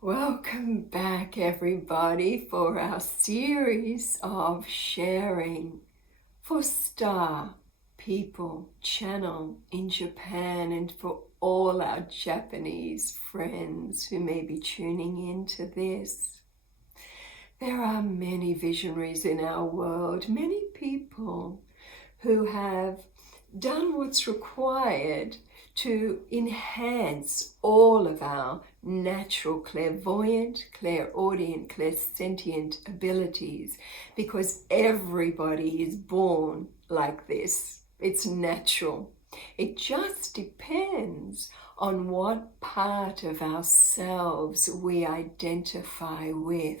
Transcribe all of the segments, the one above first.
Welcome back, everybody, for our series of sharing for Star People Channel in Japan, and for all our Japanese friends who may be tuning into this. There are many visionaries in our world, many people who have done what's required to enhance all of our natural clairvoyant, clairaudient, clairsentient abilities, because everybody is born like this. It's natural. It just depends on what part of ourselves we identify with.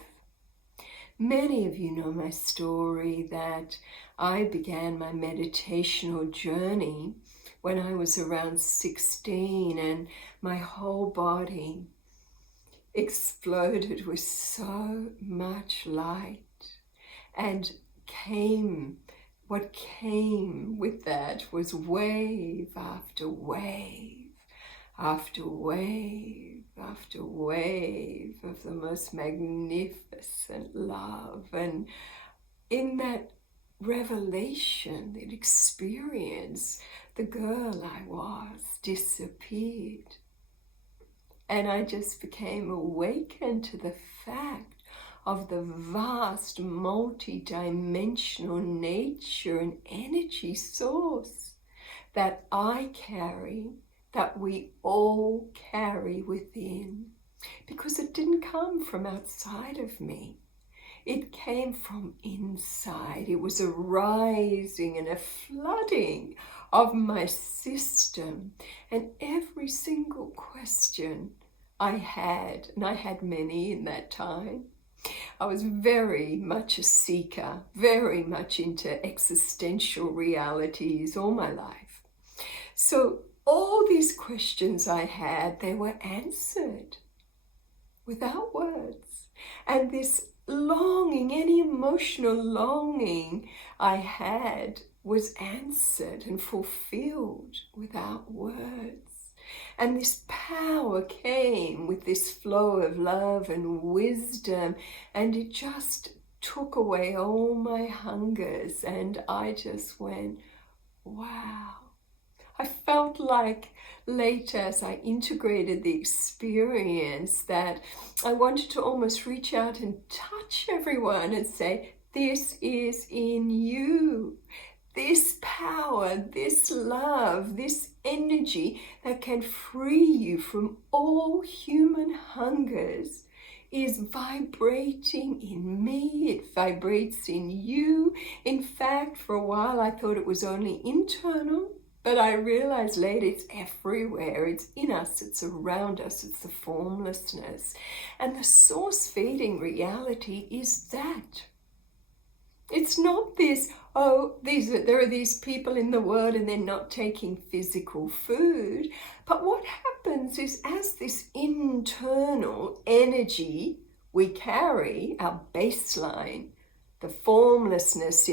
Many of you know my story that I began my meditational journey when I was around 16, and my whole body exploded with so much light. And what came with that was wave after wave after wave after wave of the most magnificent love. And in that revelation, that experience, the girl I was disappeared. And I just became awakened to the fact of the vast multi-dimensional nature and energy source that I carry, that we all carry within, because it didn't come from outside of me. It came from inside. It was a rising and a flooding of my system. And every single question I had, and I had many in that time, I was very much a seeker, very much into existential realities all my life. So all these questions I had, they were answered without words. And this longing, any emotional longing I had, was answered and fulfilled without words. And this power came with this flow of love and wisdom, and it just took away all my hungers, and I just went, wow. I felt like later, as I integrated the experience, that I wanted to almost reach out and touch everyone and say, this is in you. This power, this love, this energy that can free you from all human hungers is vibrating in me. It vibrates in you. In fact, for a while I thought it was only internal, but I realized later it's everywhere. It's in us, it's around us, it's the formlessness. And the source feeding reality is that. It's not this, there are these people in the world and they're not taking physical food. But what happens is, as this internal energy we carry, our baseline, the formlessness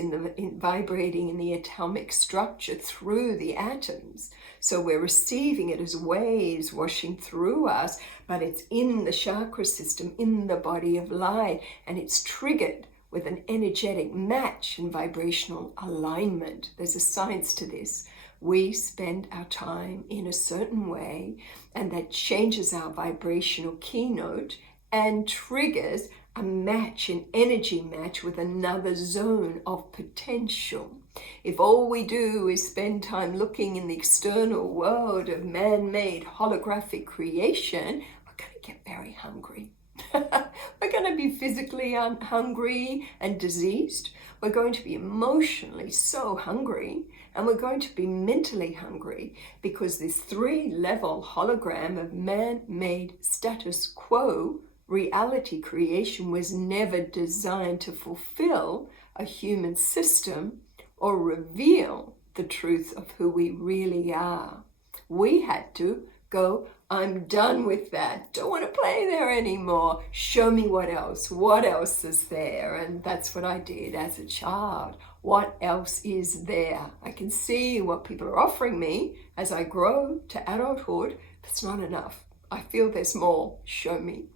vibrating in the atomic structure through the atoms. So we're receiving it as waves washing through us, but it's in the chakra system, in the body of light, and it's triggered with an energetic match and vibrational alignment. There's a science to this. We spend our time in a certain way, and that changes our vibrational keynote and triggers a match, an energy match with another zone of potential. If all we do is spend time looking in the external world of man-made holographic creation, we're going to get very hungry. We're going to be physically hungry and diseased. We're going to be emotionally so hungry, and we're going to be mentally hungry, because this 3-level hologram of man-made status quo reality creation was never designed to fulfill a human system or reveal the truth of who we really are. We had to go, I'm done with that. Don't want to play there anymore. Show me what else. What else is there? And that's what I did as a child. What else is there? I can see what people are offering me as I grow to adulthood. That's not enough. I feel there's more. Show me.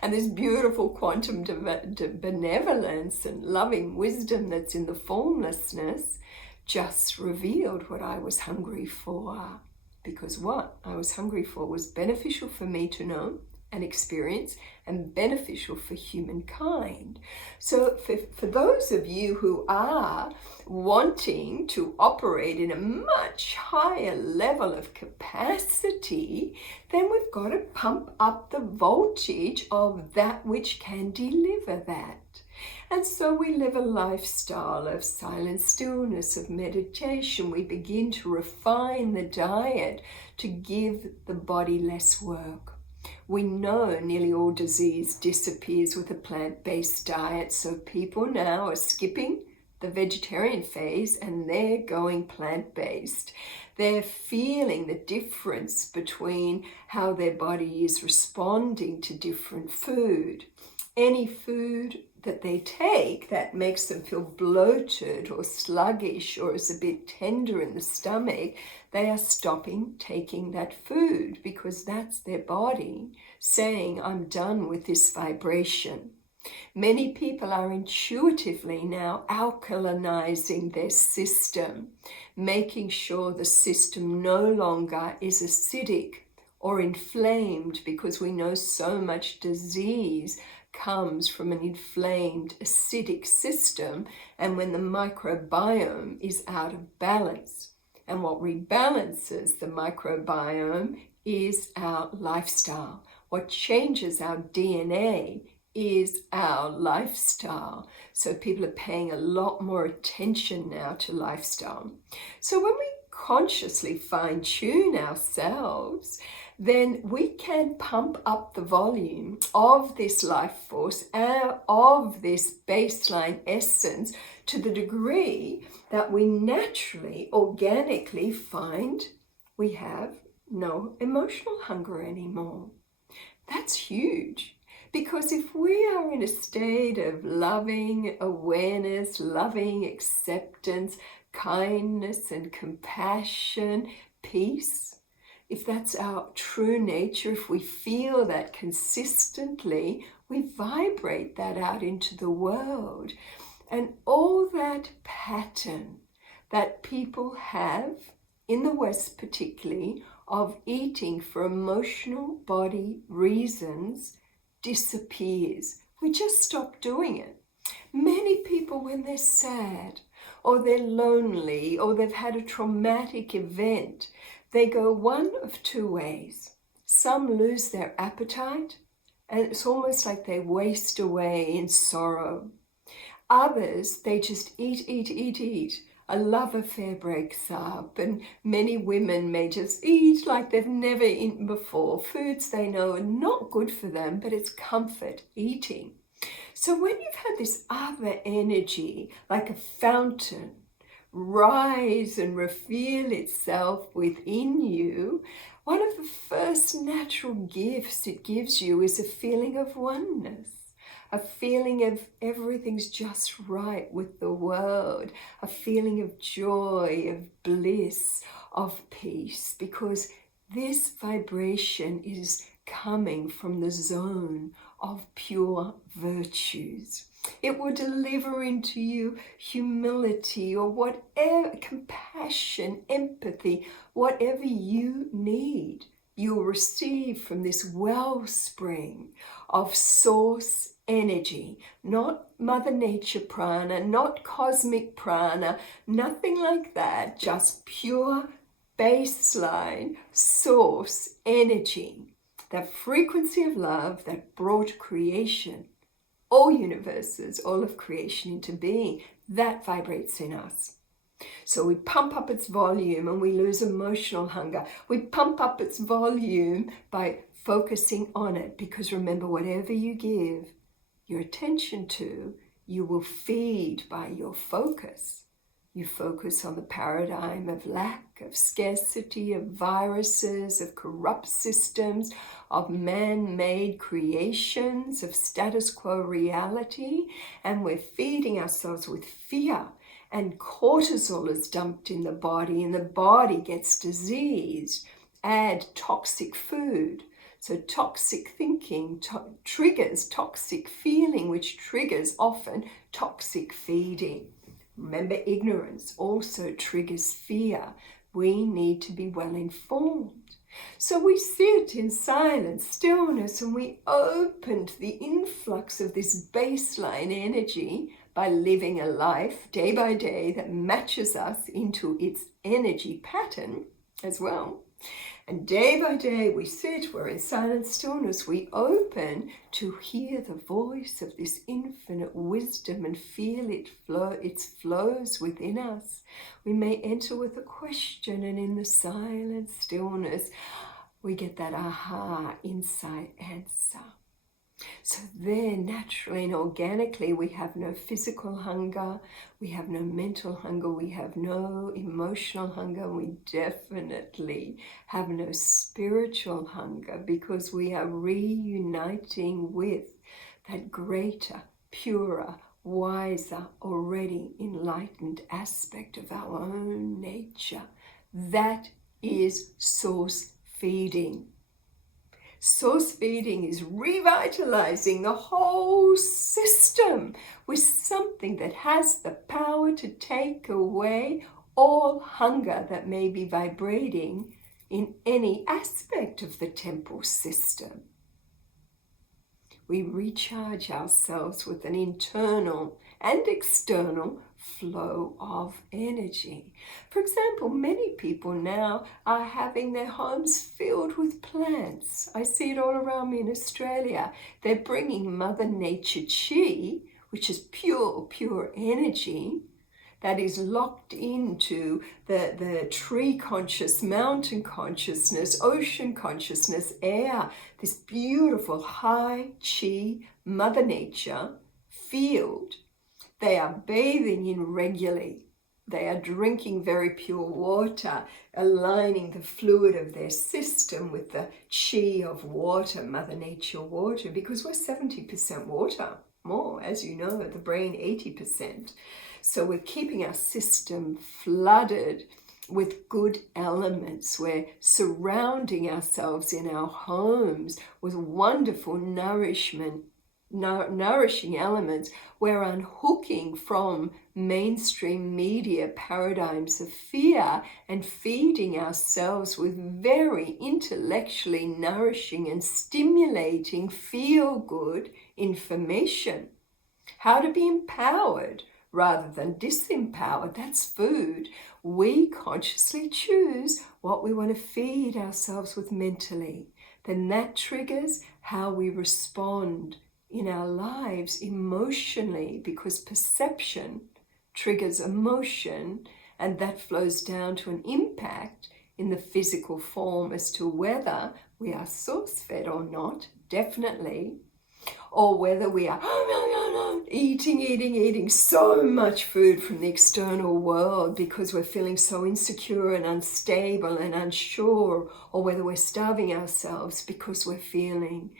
And this beautiful quantum benevolence and loving wisdom that's in the formlessness just revealed what I was hungry for. Because what I was hungry for was beneficial for me to know and experience, and beneficial for humankind. So for those of you who are wanting to operate in a much higher level of capacity, then we've got to pump up the voltage of that which can deliver that. And so we live a lifestyle of silent stillness, of meditation. We begin to refine the diet to give the body less work. We know nearly all disease disappears with a plant-based diet, so people now are skipping the vegetarian phase and they're going plant-based. They're feeling the difference between how their body is responding to different food. Any food that they take that makes them feel bloated or sluggish or is a bit tender in the stomach, they are stopping taking that food because that's their body saying, I'm done with this vibration. Many people are intuitively now alkalinizing their system, making sure the system no longer is acidic or inflamed, because we know so much disease comes from an inflamed acidic system, and when the microbiome is out of balance. And what rebalances the microbiome is our lifestyle. What changes our DNA is our lifestyle. So people are paying a lot more attention now to lifestyle. So when we consciously fine-tune ourselves, then we can pump up the volume of this life force, of this baseline essence, to the degree that we naturally, organically find we have no emotional hunger anymore. That's huge. Because if we are in a state of loving awareness, loving acceptance, kindness and compassion, peace, if that's our true nature, if we feel that consistently, we vibrate that out into the world. And all that pattern that people have, in the West particularly, of eating for emotional body reasons, disappears. We just stop doing it. Many people, when they're sad, or they're lonely, or they've had a traumatic event, they go one of two ways. Some lose their appetite, and it's almost like they waste away in sorrow. Others, they just eat. A love affair breaks up, and many women may just eat like they've never eaten before. Foods they know are not good for them, but it's comfort eating. So when you've had this other energy, like a fountain, rise and reveal itself within you, one of the first natural gifts it gives you is a feeling of oneness, a feeling of everything's just right with the world, a feeling of joy, of bliss, of peace, because this vibration is coming from the zone of pure virtues. It will deliver into you humility or whatever, compassion, empathy, whatever you need. You'll receive from this wellspring of source energy, not Mother Nature prana, not cosmic prana, nothing like that, just pure baseline source energy. That frequency of love that brought creation, all universes, all of creation into being, that vibrates in us. So we pump up its volume and we lose emotional hunger. We pump up its volume by focusing on it, because remember, whatever you give your attention to, you will feed by your focus. You focus on the paradigm of lack, of scarcity, of viruses, of corrupt systems, of man-made creations, of status quo reality, and we're feeding ourselves with fear, and cortisol is dumped in the body, and the body gets diseased. Add toxic food. So toxic thinking triggers toxic feeling, which triggers often toxic feeding. Remember, ignorance also triggers fear. We need to be well informed. So we sit in silence, stillness, and we open to the influx of this baseline energy by living a life day by day that matches us into its energy pattern as well. And day by day we sit, we're in silent stillness, we open to hear the voice of this infinite wisdom and feel it flows within us. We may enter with a question, and in the silent stillness we get that aha insight answer. So there, naturally and organically, we have no physical hunger, we have no mental hunger, we have no emotional hunger, we definitely have no spiritual hunger, because we are reuniting with that greater, purer, wiser, already enlightened aspect of our own nature. That is source feeding. Source feeding is revitalizing the whole system with something that has the power to take away all hunger that may be vibrating in any aspect of the temple system. We recharge ourselves with an internal and external flow of energy. For example, many people now are having their homes filled with plants. I see it all around me in Australia. They're bringing Mother Nature Chi, which is pure energy, that is locked into the tree conscious, mountain consciousness, ocean consciousness, air, this beautiful high chi, Mother Nature field. They are bathing in regularly. They are drinking very pure water, aligning the fluid of their system with the chi of water, Mother Nature water, because we're 70% water, more, as you know, the brain 80%. So we're keeping our system flooded with good elements. We're surrounding ourselves in our homes with wonderful nourishing elements. We're unhooking from mainstream media paradigms of fear and feeding ourselves with very intellectually nourishing and stimulating feel-good information. How to be empowered rather than disempowered. That's food. We consciously choose what we want to feed ourselves with mentally. Then that triggers how we respond in our lives emotionally, because perception triggers emotion, and that flows down to an impact in the physical form as to whether we are source-fed or not, definitely, or whether we are eating so much food from the external world because we're feeling so insecure and unstable and unsure, or whether we're starving ourselves because we're feeling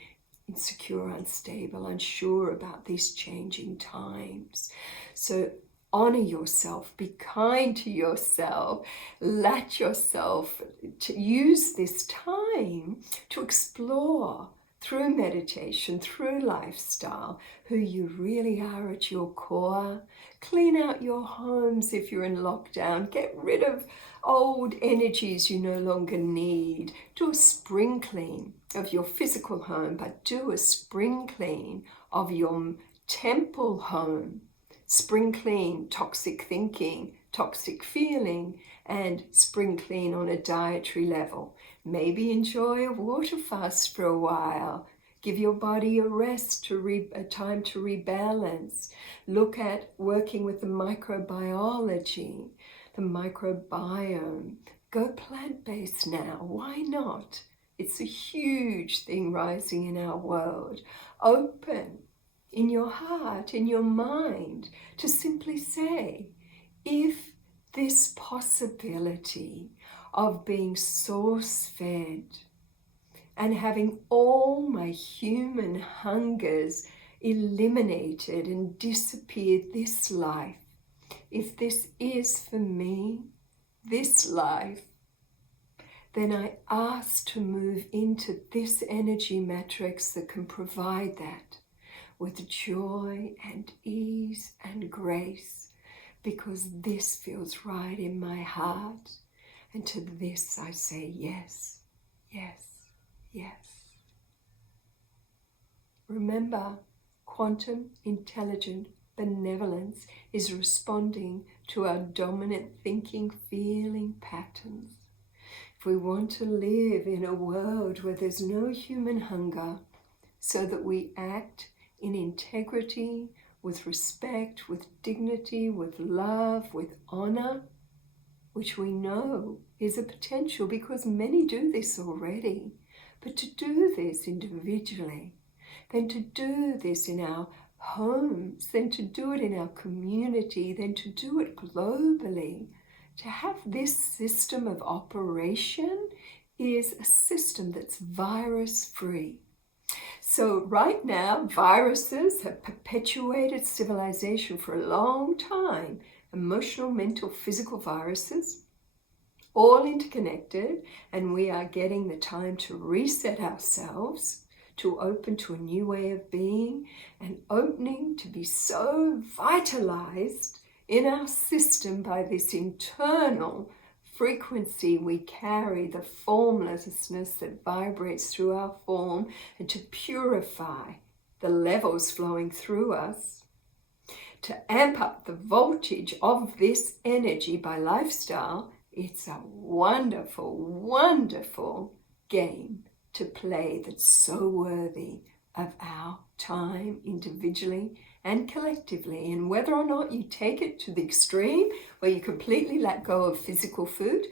insecure, unstable, unsure about these changing times. So honor yourself, be kind to yourself, let yourself to use this time to explore through meditation, through lifestyle, who you really are at your core. Clean out your homes if you're in lockdown. Get rid of old energies you no longer need. Do a spring clean of your physical home, but do a spring clean of your temple home. Spring clean toxic thinking, toxic feeling, and spring clean on a dietary level. Maybe enjoy a water fast for a while. Give your body a rest, a time to rebalance. Look at working with the microbiology, the microbiome. Go plant-based now. Why not? It's a huge thing rising in our world. Open in your heart, in your mind, to simply say, if this possibility of being source-fed and having all my human hungers eliminated and disappeared this life, if this is for me, this life, then I ask to move into this energy matrix that can provide that with joy and ease and grace, because this feels right in my heart. And to this I say yes, yes, yes. Remember, quantum intelligent benevolence is responding to our dominant thinking, feeling patterns. If we want to live in a world where there's no human hunger, so that we act in integrity, with respect, with dignity, with love, with honor, which we know is a potential because many do this already, but to do this individually, then to do this in our homes, then to do it in our community, then to do it globally, to have this system of operation is a system that's virus-free. So right now, viruses have perpetuated civilization for a long time. Emotional, mental, physical viruses, all interconnected, and we are getting the time to reset ourselves, to open to a new way of being, and opening to be so vitalized in our system by this internal frequency we carry, the formlessness that vibrates through our form, and to purify the levels flowing through us, to amp up the voltage of this energy by lifestyle. It's a wonderful, wonderful game to play that's so worthy of our time individually and collectively. And whether or not you take it to the extreme where you completely let go of physical food,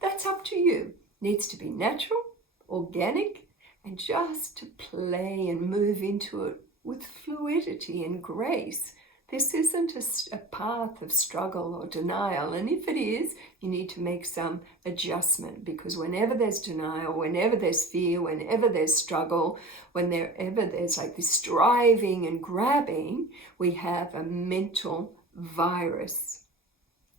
that's up to you. Needs to be natural, organic, and just to play and move into it with fluidity and grace. This isn't a path of struggle or denial, and if it is, you need to make some adjustment, because whenever there's denial, whenever there's fear, whenever there's struggle, whenever there's like this striving and grabbing, we have a mental virus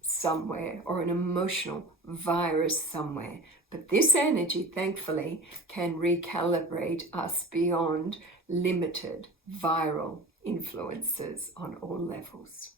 somewhere or an emotional virus somewhere. But this energy, thankfully, can recalibrate us beyond limited viral influences on all levels.